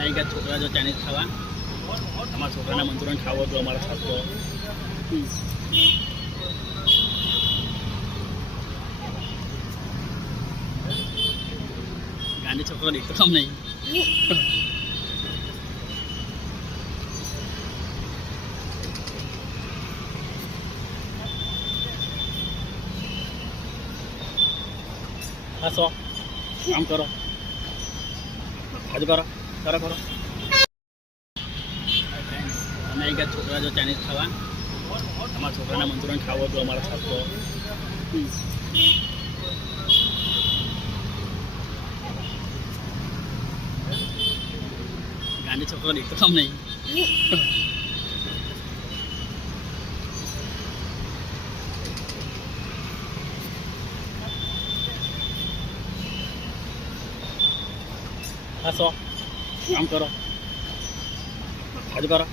નહીં કે છોકરા જો ચાઇનીઝ ખાવા, અમારા છોકરાને મંચુરિયન ખાવો તો અમારા સાથ તો ગાંધી છોકરો દેખતો કામ નહીં. હા સો કામ કરો, હજુ કરો, કરો. નહીં કે છોકરા જો ચાઇનીઝ ખાવા, અમારા છોકરાને મંચુરિયન ખાવો તો અમારા સાથ તો ગાંધી છોકરો દેખતો કામ નહીં. હા સો કામ કરો, હજુ કરો.